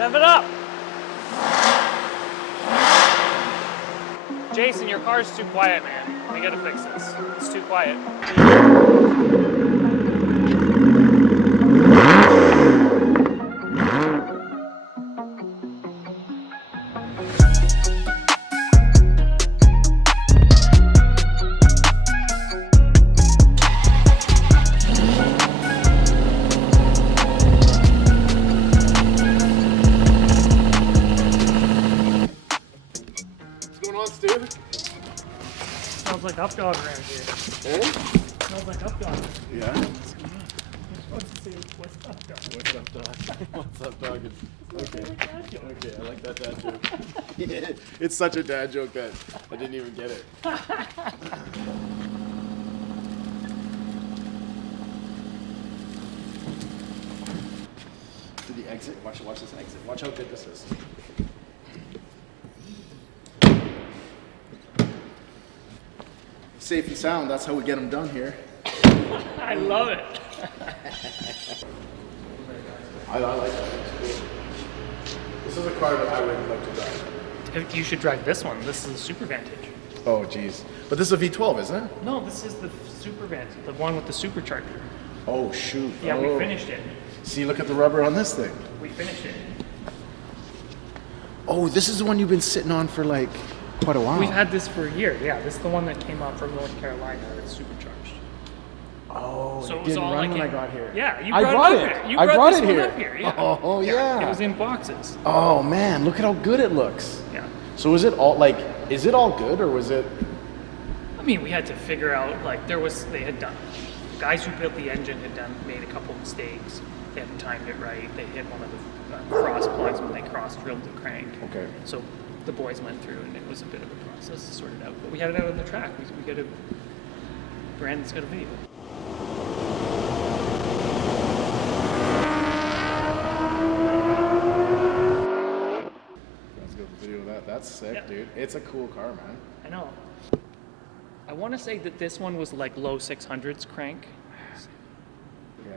Rev it up. Jason, your car's too quiet, man. We gotta fix this. It's too quiet. Smells like up dog around here. Eh? Smells like up dog. Yeah? What's up dog? What's up, dog? What's up, dog? Okay. Okay, I like that dad joke. It's such a dad joke that I didn't even get it. Did the exit? Watch this exit. Watch how good this is. Safe and sound, that's how we get them done here. I love it. I like that. This is a car that I would like to drive. You should drive this one. This is a Super Vantage. Oh, geez. But this is a V12, isn't it? No, this is the Super Vantage, the one with the supercharger. Oh, shoot. Yeah, oh. we finished it. See, look at the rubber on this thing. We finished it. Oh, this is the one you've been sitting on for like quite a while. We've had this for a year. Yeah, this is the one that came out from North Carolina. It's supercharged. Oh, so it it was didn't all run like when I got here. Yeah, you I brought brought it. it. Up here. You I brought this it one here. Up here. Yeah. Oh, yeah. It was in boxes. Oh man, look at how good it looks. Yeah. So is it all good or was it? I mean, we had to figure out they had done. Guys who built the engine made a couple mistakes. They hadn't timed it right. They hit one of the cross plugs when they cross drilled the crank. Okay. So the boys went through and it was a bit of a process to sort it out. But we had it out on the track. We got Brandon's got a video. Let's go to the video of that. That's sick, Yeah. dude. It's a cool car, man. I know. I want to say that this one was like low 600s crank.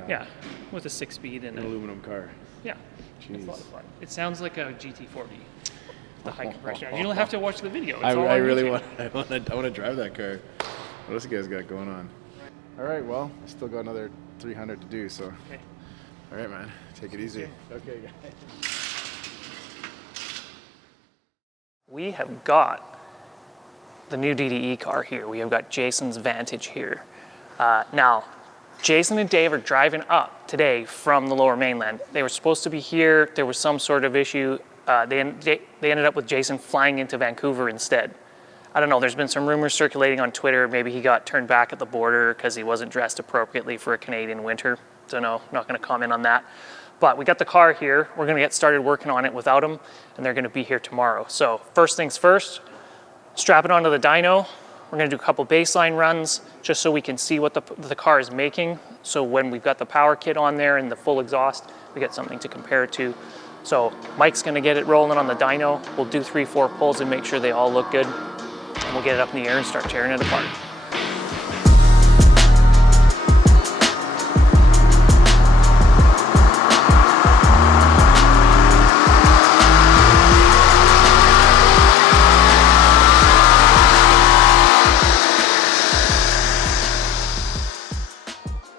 Yeah, with a 6-speed and An aluminum car. yeah, Jeez. it's a lot of fun. It sounds like a GT40, the high compression. You don't have to watch the video. It's I all on really YouTube. want to drive that car. What else you guys got going on? All right, well, I still got another 300 to do, so. Okay. All right, man. Take it easy. Okay, guys. We have got the new DDE car here. We have got Jason's Vantage here. Now, Jason and Dave are driving up today from the Lower Mainland. They were supposed to be here. There was some sort of issue. They ended up with Jason flying into Vancouver instead. I don't know, there's been some rumors circulating on Twitter. Maybe he got turned back at the border because he wasn't dressed appropriately for a Canadian winter. Don't know, not gonna comment on that. But we got the car here. We're gonna get started working on it without them, and they're gonna be here tomorrow. So first things first, strap it onto the dyno. We're gonna do a couple baseline runs just so we can see what the car is making. So when we've got the power kit on there and the full exhaust, we get something to compare it to. So Mike's gonna get it rolling on the dyno. We'll do 3-4 pulls and make sure they all look good. And we'll get it up in the air and start tearing it apart.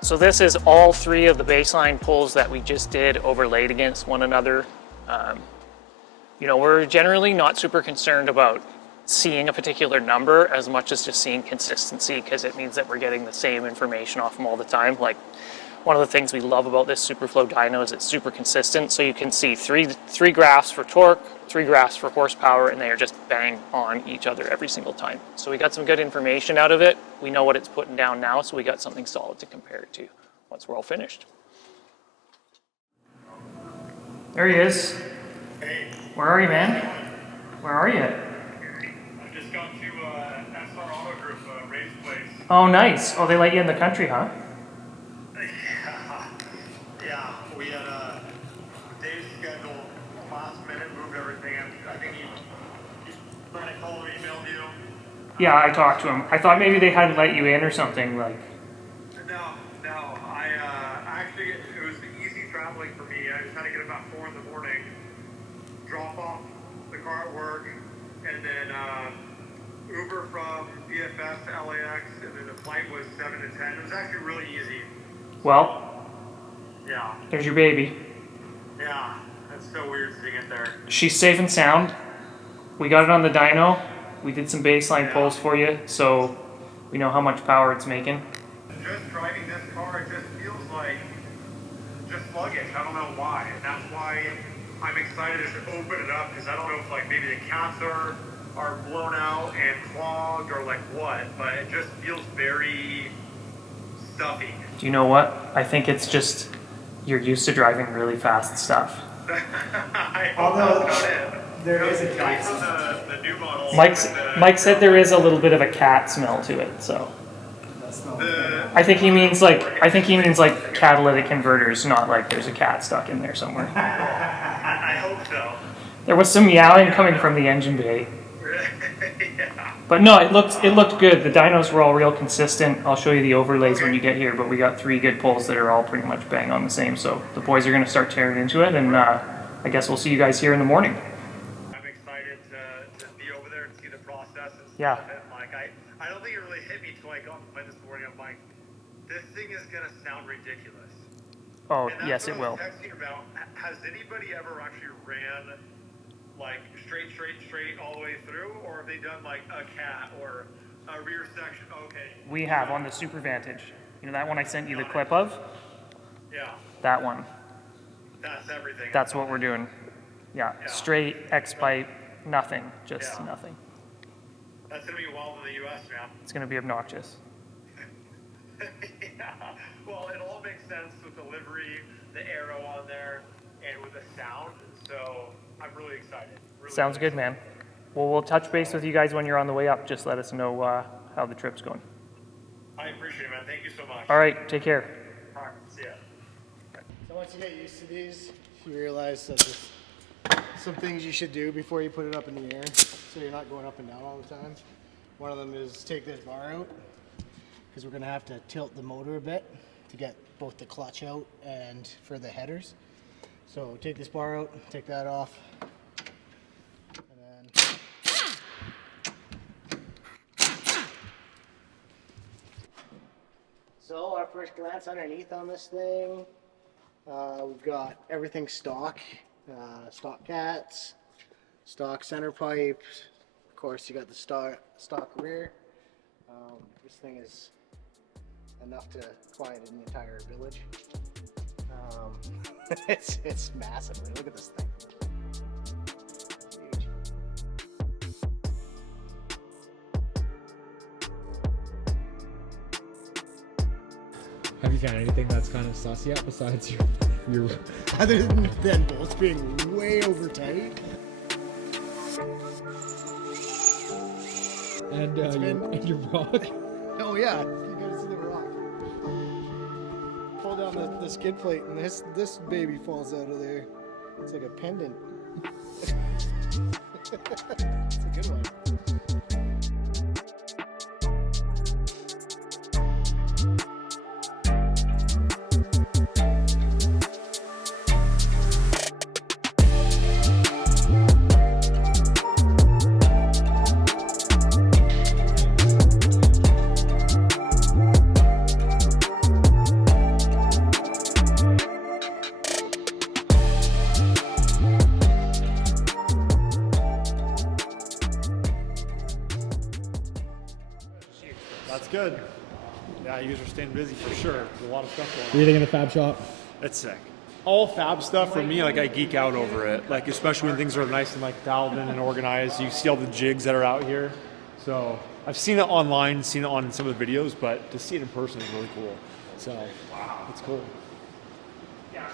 So this is all 3 of the baseline pulls that we just did overlaid against one another. You know, we're generally not super concerned about seeing a particular number as much as just seeing consistency, because it means that we're getting the same information off them all the time. Like, one of the things we love about this Superflow dyno is it's super consistent. So you can see three graphs for torque, 3 graphs for horsepower, and they are just bang on each other every single time. So we got some good information out of it. We know what it's putting down now, so we got something solid to compare it to once we're all finished. There he is. Hey. Where are you, man? Where are you? I've just gone to SR Auto Group race place. Oh, nice. Oh, they let you in the country, huh? Yeah, we had a day's schedule, last minute, moved everything. I think he might have called or emailed you. Yeah, I talked to him. I thought maybe they hadn't let you in or something, like. No, I actually, it was easy traveling for me. I just had to get about 4 in the morning, drop off the car at work, and then Uber from BFS to LAX, and then the flight was 7 to 10. It was actually really easy. Well, Yeah, there's your baby. yeah, that's so weird seeing it there. She's safe and sound. We got it on the dyno. We did some baseline pulls for you, so we know how much power it's making. Just driving this car, it just feels like just sluggish. I don't know why, and that's why I'm excited to open it up, because I don't know if like maybe the cats are blown out and clogged or like what, but it just feels very stuffy. Do you know what? I think it's just you're used to driving really fast stuff. I hope that's not it. There is a Coming cat from smell. the new model. Mike said there is a little bit of a cat smell to it, so That's not I think he means like catalytic converters, not like there's a cat stuck in there somewhere. I hope so. There was some meowing coming from the engine bay. Yeah. But no, it looked good. The dynos were all real consistent. I'll show you the overlays when you get here, but we got 3 good pulls that are all pretty much bang on the same. So the boys are going to start tearing into it, and I guess we'll see you guys here in the morning. I'm excited to be over there and see the process and stuff. Yeah. And like I don't think it really hit me till I got on the plane this morning. I'm like, this thing is gonna sound ridiculous. Oh, And that's yes, what it I will. was texting about. Has anybody ever actually ran like straight all the way through, or have they done like a cat or a rear section? Okay. We have on the Super Vantage. You know that one I sent you the clip of? Yeah, That one. that's everything. That's what we're doing. Yeah, straight X-pipe, nothing, just Yeah. nothing. That's gonna be wild in the U.S., man. It's going to be obnoxious. Yeah. Well, it all makes sense with the livery, the arrow on there, and with the sound. So I'm really excited. Really Sounds good, excited. man. Well, we'll touch base with you guys when you're on the way up. Just let us know how the trip's going. I appreciate it, man. Thank you so much. All right, take care. All right. See ya. So once you get used to these, you realize that there's some things you should do before you put it up in the air, so you're not going up and down all the time. One of them is take this bar out, because we're going to have to tilt the motor a bit to get both the clutch out and for the headers. So take this bar out, take that off, and then... So our first glance underneath on this thing, we've got everything stock, stock cats, stock center pipes. Of course, you got the stock rear. This thing is enough to quiet an entire village. It's massive. I mean, look at this thing. It's huge. Have you found anything that's kind of sus yet besides your Other than bolts being way over tight. and been- your rock? Oh yeah, you gotta see the rock. Pull down the skid plate and this baby falls out of there. It's like a pendant. It's a good one. That's good. Yeah, you guys are staying busy for sure. There's a lot of stuff going on. What do you think in the fab shop? It's sick. All fab stuff for me, like I geek out over it. Like especially when things are nice and like dialed in and organized. You see all the jigs that are out here. So I've seen it online, seen it on some of the videos, but to see it in person is really cool. So wow, it's cool. Yeah,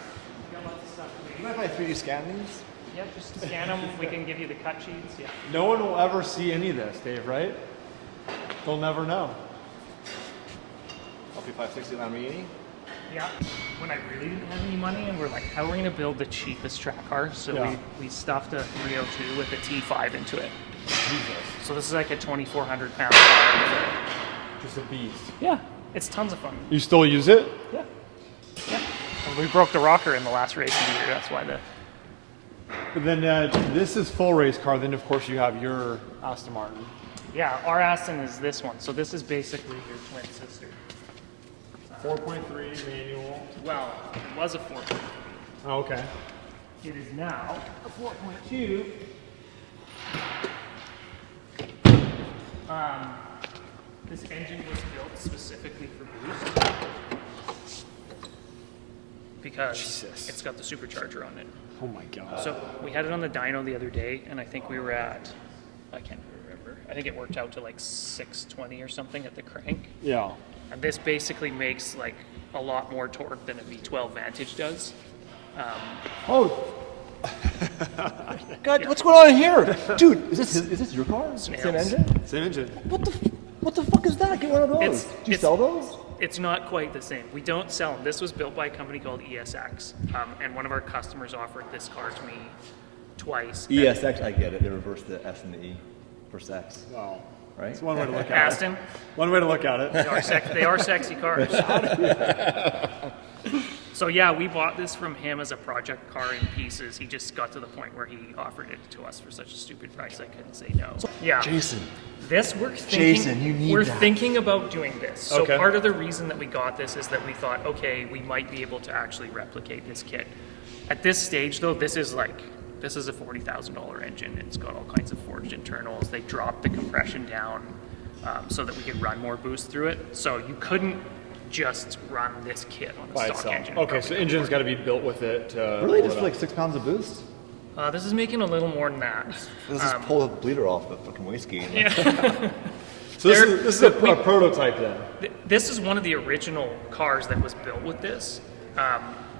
we got lots of stuff. You mind if I 3D scan these? Yeah, just scan them. We can give you the cut sheets. Yeah. No one will ever see any of this, Dave, right? They'll never know. LP560 Lamborghini. Yeah. When I really didn't have any money, and we're like, how are we gonna build the cheapest track car? So Yeah. we stuffed a 302 with a T5 into it. So this is like a 2,400 pound car. Just a beast. Yeah, it's tons of fun. You still use it? Yeah. Yeah. And we broke the rocker in the last race of the year. That's why the But then this is full race car. Then of course you have your Aston Martin. Yeah, our Aston is this one. So this is basically your twin sister. 4.3 manual. Well, it was a 4.3. Oh, okay. It is now a 4.2. This engine was built specifically for boost because it's got the supercharger on it. Oh my god. So we had it on the dyno the other day, and I think we were at, I can't remember. I think it worked out to like 620 or something at the crank. Yeah. And this basically makes like a lot more torque than a V12 Vantage does. Oh. God, what's going on here? Dude, is this your car? Same Snails. engine? Same engine. What the fuck is that? Get one of those. Do you sell those? It's not quite the same. We don't sell them. This was built by a company called ESX, and one of our customers offered this car to me twice. ESX, I get it. They reversed the S and the E for sex. Oh. Right? That's one way to look at it. Aston, One way to look at it. they are sexy cars. So yeah, we bought this from him as a project car in pieces. He just got to the point where he offered it to us for such a stupid price I couldn't say no. Yeah. Jason. This we're thinking, Jason, you need we're that. thinking about doing this. So Okay. part of the reason that we got this is that we thought, okay, we might be able to actually replicate this kit. At this stage though, this is a $40,000 engine. It's got all kinds of forged internals. They dropped the compression down so that we could run more boost through it. So you couldn't just run this kit on a By stock itself. engine. Okay, so engine's got to be built with it. Really? Just for like 6 pounds of boost? This is making a little more than that. Let's just pull the bleeder off the fucking waste gain. So this is a prototype then? This is one of the original cars that was built with this.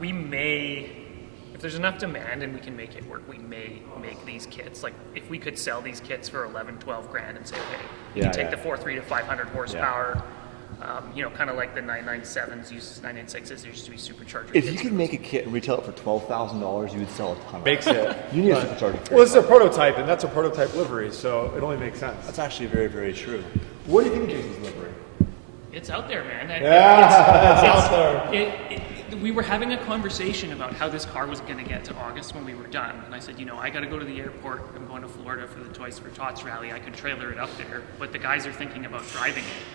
We may, if there's enough demand and we can make it work, we may make these kits. Like if we could sell these kits for 11, 12 grand and say, okay, you can take the 4.3 to 500 horsepower, kind of like the 997s, 996s, there used to be superchargers. If you could make a kit and retail it for $12,000, you would sell a ton. Makes it. You need a supercharger. Well, this is a prototype, and that's a prototype livery, so it only makes sense. That's actually very, very true. What do you think of Jason's livery? It's out there, man. It's out there. We were having a conversation about how this car was going to get to August when we were done. And I said, I got to go to the airport. I'm going to Florida for the Toys for Tots rally. I could trailer it up there, but the guys are thinking about driving it.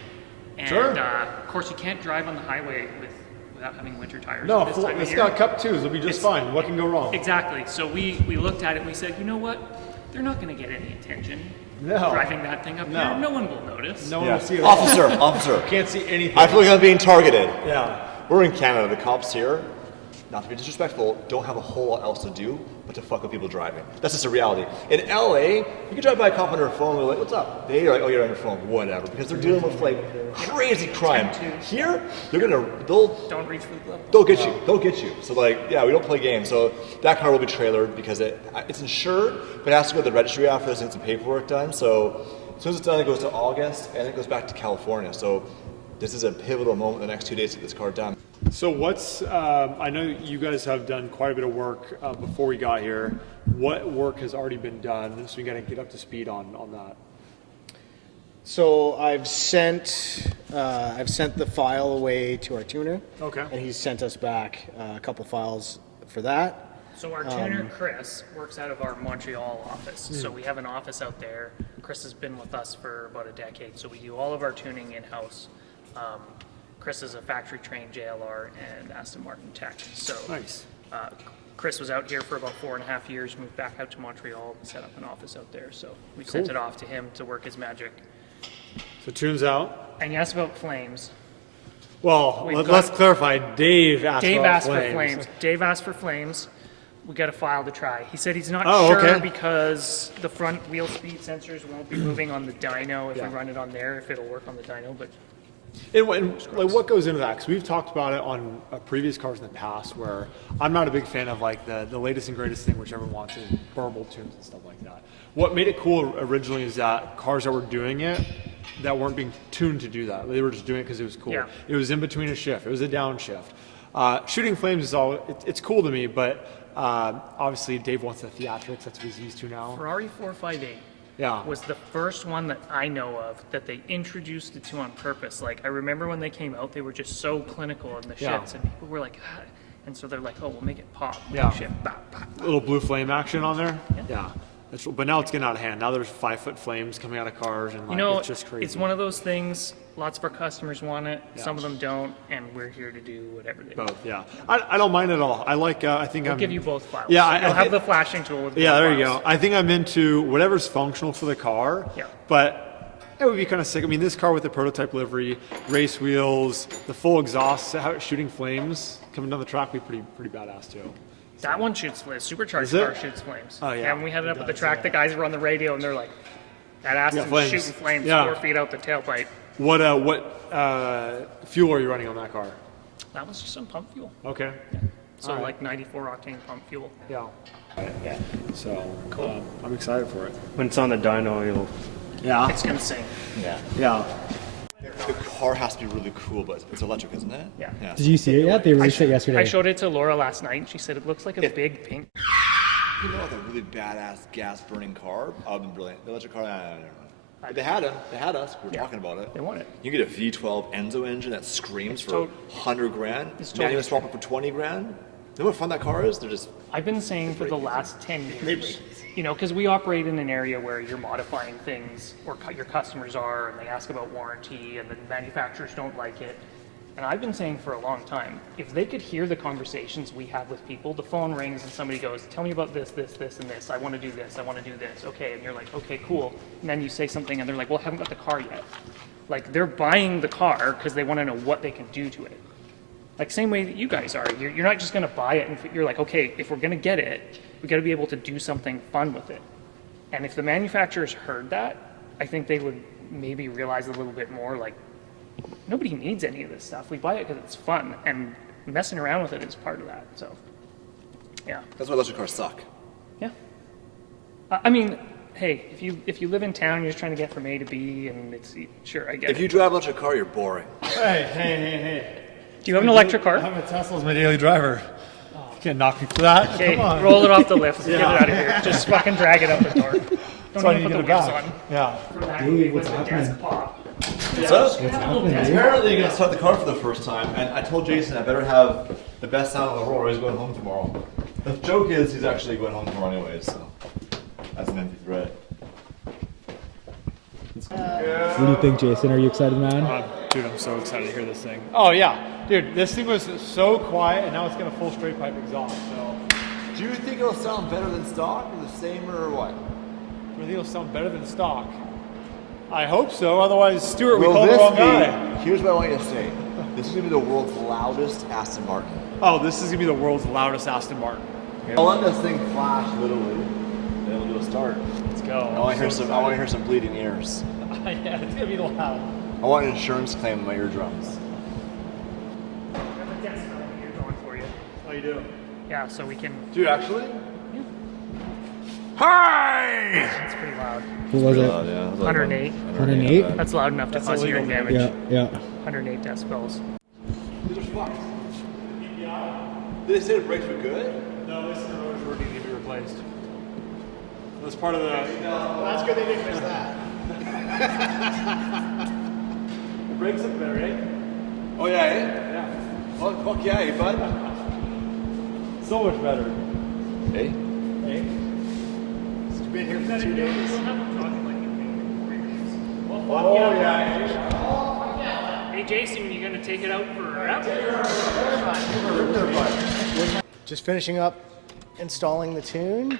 And Sure. Of course, you can't drive on the highway without having winter tires. No, this time of it's year. got Cup 2s. It'll be just fine. What can go wrong? Exactly. So we looked at it and we said, you know what? They're not going to get any attention No. driving that thing up No. here. No one will notice. No one Yeah. will see it. Officer. Can't see anything. I feel like I'm being targeted. Yeah. We're in Canada. The cops here, not to be disrespectful, don't have a whole lot else to do but to fuck with people driving. That's just a reality. In LA, you can drive by a cop on their phone and they're like, what's up? They're like, oh, you're on your phone, whatever, because they're dealing with like crazy crime. Here, they'll Don't reach for the glove. They'll get you. So like, yeah, we don't play games. So that car will be trailered because it's insured, but it has to go to the registry after this and get some paperwork done. So as soon as it's done, it goes to August and it goes back to California. So this is a pivotal moment the next 2 days to get this car done. So I know you guys have done quite a bit of work before we got here. What work has already been done so we got to get up to speed on that? So I've sent the file away to our tuner. Okay. And he's sent us back a couple files for that. So our tuner, Chris, works out of our Montreal office. So we have an office out there. Chris has been with us for about a decade, so we do all of our tuning in-house. Chris is a factory-trained JLR and Aston Martin tech. So Nice. Chris was out here for about 4.5 years, moved back out to Montreal, set up an office out there. So we sent it off to him to work his magic. So tunes out. And you asked about flames. Well, We've let's got- clarify. Dave asked For flames. Dave asked for flames. We got a file to try. He said he's not Oh, sure okay. because the front wheel speed sensors won't be moving on the dyno if we run it on there, if it'll work on the dyno. But And like, what goes into that? Because we've talked about it on previous cars in the past where I'm not a big fan of like the latest and greatest thing, whichever wants is burble tunes and stuff like that. What made it cool originally is that cars that were doing it that weren't being tuned to do that. They were just doing it because it was cool. Yeah. It was in between a shift. It was a downshift. Shooting flames is it's cool to me, but obviously Dave wants the theatrics. That's what he's used to now. Ferrari 458 Yeah. was the first one that I know of that they introduced it to on purpose. Like, I remember when they came out, they were just so clinical in the Yeah. shits, and people were like, And so they're like, oh, we'll make it pop. Yeah. Shit, bop, pop. Little blue flame action on there. Yeah. But now it's getting out of hand. Now there's 5-foot flames coming out of cars, and like, You know, it's just crazy. it's one of those things. Lots of our customers want it. Yeah. Some of them don't, and we're here to do whatever they want. Both, yeah. I don't mind at all. I like. I think We'll I'm. give you both files. Yeah, I You'll have think- the flashing tool with Yeah, both there you files. go. I think I'm into whatever's functional for the car. Yeah. But it would be kind of sick. I mean, this car with the prototype livery, race wheels, the full exhaust, how it's shooting flames coming down the track would be pretty badass too. That one shoots flames. Supercharged Is it? car shoots flames. Oh, yeah. And when we had it up at the track, the guys were on the radio, and they're like, that Aston's flames. shooting flames Yeah. 4 feet out the tailpipe. What fuel are you running on that car? That was just some pump fuel. Okay. So All right. like 94 octane pump fuel. Yeah. So I'm excited for it. When it's on the dyno, you'll. Yeah. It's gonna sing. Yeah. The car has to be really cool, but it's electric, isn't it? Yeah. Did you see it yet? They released it yesterday. I showed it to Laura last night, and she said it looks like a big pink. You know, like a really badass gas-burning car. I've been brilliant. The electric car, no. But they had them. They had us. We were Yeah. talking about it. They want it. You get a V12 Enzo engine that screams for tot- 100 grand. It's Manual totally swap it for 20 grand. You know what fun that car is? They're just I've been saying for the last 10 years, you know, because we operate in an area where you're modifying things, or your customers are, and they ask about warranty, and the manufacturers don't like it. And I've been saying for a long time, if they could hear the conversations we have with people, the phone rings and somebody goes, tell me about this, this, this, and this. I want to do this. I want to do this. Okay. And you're like, okay, cool. And then you say something, and they're like, well, I haven't got the car yet. Like, they're buying the car because they want to know what they can do to it. Like, same way that you guys are. You're not just going to buy it and you're like, okay, if we're going to get it, we got to be able to do something fun with it. And if the manufacturers heard that, I think they would maybe realize a little bit more, like, nobody needs any of this stuff. We buy it because it's fun, and messing around with it is part of that. So, yeah. that's why electric cars suck. Yeah. I mean, hey, if you live in town, you're just trying to get from A to B, and it's, sure, I get If it. you drive an electric car, you're boring. Hey. Do you have an electric car? I'm a Tesla's my daily driver. You can't knock me for that. Okay, Come on. roll it off the lift. Get it out of here. Just fucking drag it out the door. That's why Don't I even need put to the get it wheels back. on. Yeah. Dude, what's happening? What's up? What's happening, dude? Apparently you're gonna start the car for the first time, and I told Jason I better have the best sound in the world or he's going home tomorrow. The joke is he's actually going home tomorrow anyways, so that's an empty threat. What do you think, Jason? Are you excited, man? Dude, I'm so excited to hear this thing. Oh yeah, dude, this thing was so quiet, and now it's got a full straight pipe exhaust. So, Do you think it'll sound better than stock, or the same, or what? I think it'll sound better than stock. I hope so. Otherwise, Stuart, we called the wrong guy. Here's what I want you to say. This is gonna be the world's loudest Aston Martin. Oh, this is gonna be the world's loudest Aston Martin. I'll let this thing flash literally, then we'll do a start. Let's go. I want to hear some bleeding ears. Yeah, it's gonna be loud. I want an insurance claim on my eardrums. How you do? Yeah, so we can. Dude, actually? Hi! It's pretty loud. What was it? yeah. 108. 108? That's loud enough to cause hearing damage. Yeah. 108 decibels. These are fucked. Did they say the brakes were good? No, this is the rotors were needing to be replaced. That's part of the. Well, that's good they didn't miss that. The brakes look better, eh? Oh yeah, eh? Yeah. Oh, fuck yeah, eh, bud? So much better. Hey? Eh? You've been here for 2 days. Oh yeah. Hey Jason, you gonna take it out for a wrap? Just finishing up installing the tune.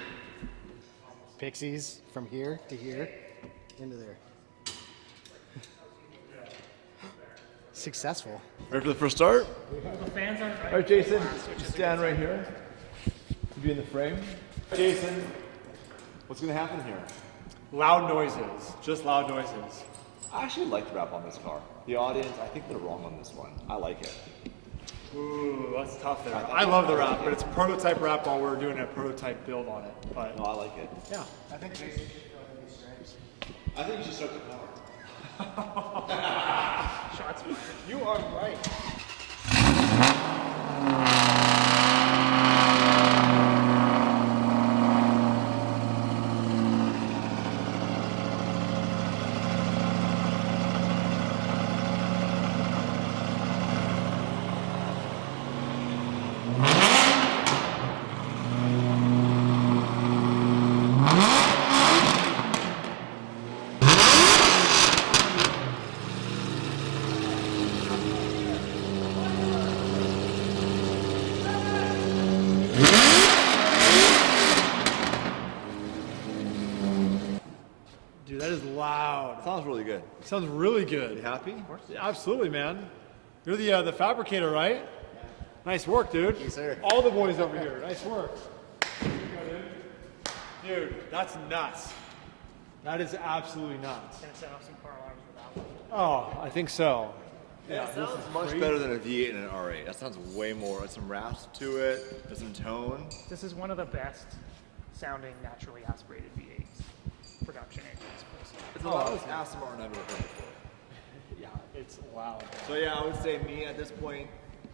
Pixies from here to here into there. Successful. Ready for the first start? The fans aren't right. All right, Jason, just stand right here. You be in the frame. Jason, what's gonna happen here? Loud noises. Just loud noises. I actually like the rap on this car. The audience, I think they're wrong on this one. I like it. Ooh, that's tough there. I love the wrap, but it's a prototype wrap while we're doing a prototype build on it. But No, I like it. yeah. I think Jason should go in these stripes. I think you should start the car. Shots. You are right. is loud. Sounds really good. Sounds really good. You happy? Absolutely, man. You're the fabricator, right? Nice work, dude. Yes, sir. All the boys over here. Nice work. Dude, that's nuts. That is absolutely nuts. Gonna set off some car alarms with that one. Oh, I think so. Yeah, It sounds much better than a V8 and an R8. That sounds way more. There's some rasp to it. There's some tone. This is one of the best sounding naturally aspirated V8s production engines. It's the loudest Aston Martin I've ever heard before. Yeah, it's loud. So yeah, I would say me at this point.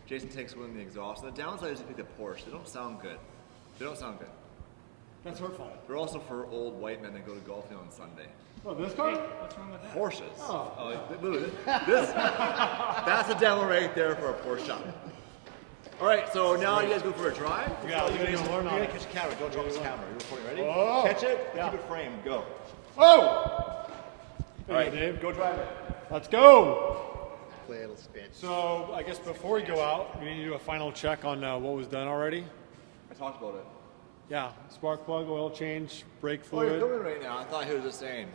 Jason takes one in the exhaust. And the downside is you pick the Porsche. They don't sound good. They don't sound good. That's hurtful. They're also for old white men that go to golfing on Sunday. Oh, this car? What's wrong with that? Porsches. Oh. That's a demo right there for a Porsche shop. All right, so now you guys go for a drive. Yeah, you we're gonna learn on gotta it. catch the camera. Don't drop this camera. You're recording. Ready? Oh. Catch it. Yeah. Keep it framed. Go. Oh! All right, Dave. Go drive it. Let's go! Play a little spin. So, I guess before we go out, we need to do a final check on what was done already. I talked about it. Yeah, spark plug, oil change, brake Oh, you're fluid. filming right now. I thought he was just saying.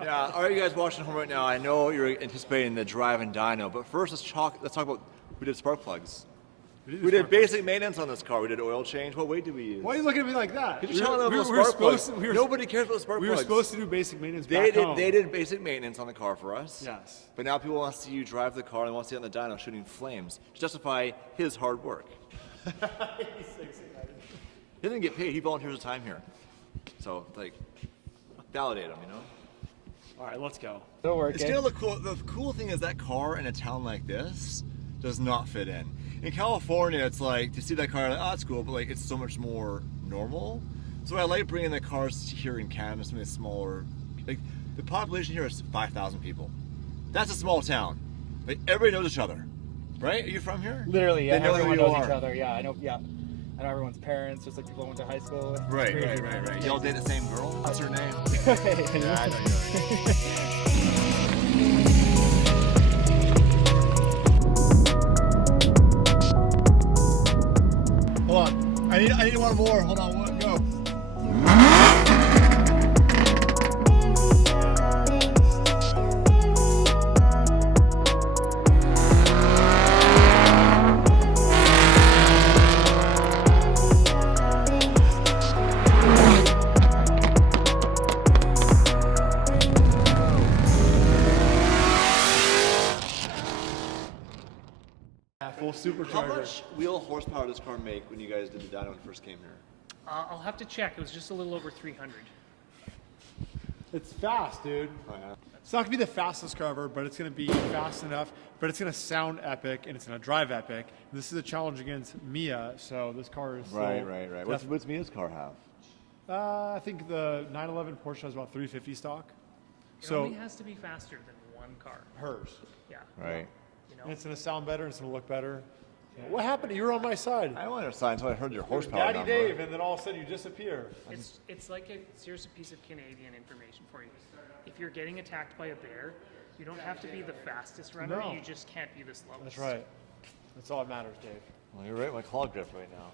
Yeah. All right, you guys watching home right now. I know you're anticipating the drive and dyno, but first let's talk about. We did spark plugs. We did basic maintenance on this car. We did oil change. What weight did we use? Why are you looking at me like that? Could you tell them about spark plugs? Nobody cares about spark We plugs. were supposed to do basic maintenance They back home. did basic maintenance on the car for us. Yes. But now people want to see you drive the car and they want to see it on the dyno shooting flames to justify his hard work. He didn't get paid. He volunteers his time here. So, like, validate him, you know? All right, let's go. Still working. It's still the cool thing is that car in a town like this does not fit in. In California, it's like, to see that car, like, oh, it's cool, but like, it's so much more normal. So I like bringing the cars here in Canada, something smaller. Like, the population here is 5,000 people. That's a small town. Like, everybody knows each other, right? Are you from here? Literally, yeah. They know who Everyone you knows are. each other. Yeah, I know. Yeah, I know everyone's parents. Just like people I went to high school with. It's Right. crazy. Y'all date the same girl? What's her name? Yeah, I know you're right. Hold on. I need one more. Hold on. One, go. Full supercharger. How much wheel horsepower does this car make when you guys did the dyno when you first came here? I'll have to check. It was just a little over 300. It's fast, dude. Oh, yeah. It's not gonna be the fastest car ever, but it's gonna be fast enough. But it's gonna sound epic and it's gonna drive epic. And this is a challenge against Mia, so this car is Right. def- What's Mia's car have? I think the 911 Porsche has about 350 stock. It So only has to be faster than one car. hers. Yeah. Right. You know? And it's gonna sound better. It's gonna look better. What happened? You were on my side. I don't understand until I heard your horsepower Daddy number. Dave, and then all of a sudden you disappear. It's like here's a piece of Canadian information for you. If you're getting attacked by a bear, you don't have to be the fastest runner. No. You just can't be the slowest. That's right. That's all that matters, Dave. Well, you're right in my claw grip right now.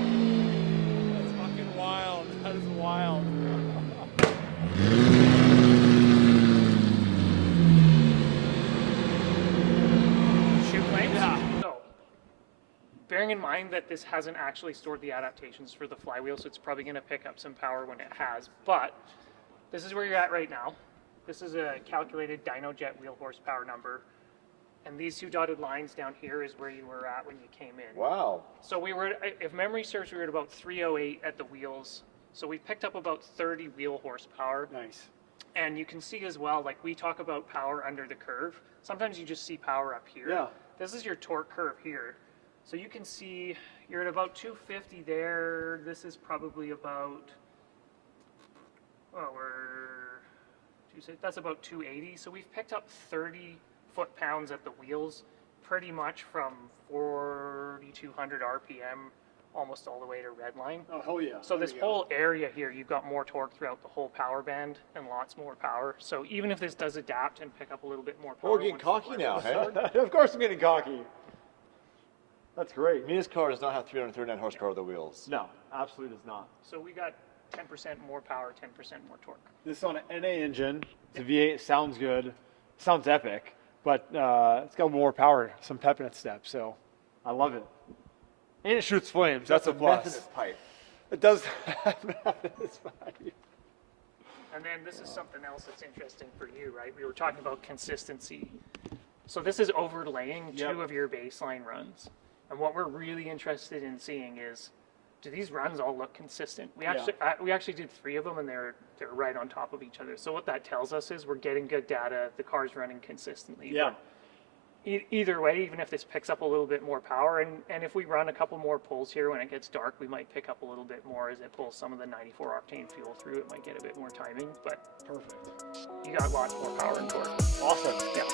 That's fucking wild. That is wild. Shoot flames? So, bearing in mind that this hasn't actually stored the adaptations for the flywheel, so it's probably going to pick up some power when it has. But this is where you're at right now. This is a calculated dyno jet wheel horsepower number. And these two dotted lines down here is where you were at when you came in. Wow. So we were, if memory serves, we were at about 308 at the wheels. So we picked up about 30 wheel horsepower. Nice. And you can see as well, like we talk about power under the curve. Sometimes you just see power up here. Yeah. This is your torque curve here. So you can see you're at about 250 there. This is probably about, well, that's about 280. So we've picked up 30 foot-pounds at the wheels, pretty much from 4,200 RPM almost all the way to redline. Oh, hell yeah. So this whole area here, you've got more torque throughout the whole power band and lots more power. So even if this does adapt and pick up a little bit more power. We're getting cocky now, hey? Of course I'm getting cocky. That's great. This car does not have 339 horsepower with the wheels. No, absolutely does not. So we got 10% more power, 10% more torque. This is on an NA engine. It's a V8. Sounds good. Sounds epic. But it's got more power, some pep in its step. So I love it. And it shoots flames. That's a plus. Methodist pipe. It does have Methodist pipe. And then this is something else that's interesting for you, right? We were talking about consistency. So this is overlaying two of your baseline runs. And what we're really interested in seeing is, do these runs all look consistent? We actually did 3 of them, and they're right on top of each other. So what that tells us is we're getting good data. The car's running consistently. Yeah. But either way, even if this picks up a little bit more power, and if we run a couple more pulls here when it gets dark, we might pick up a little bit more as it pulls some of the 94 octane fuel through. It might get a bit more timing, but Perfect. you got lots more power and torque. Awesome. Yeah.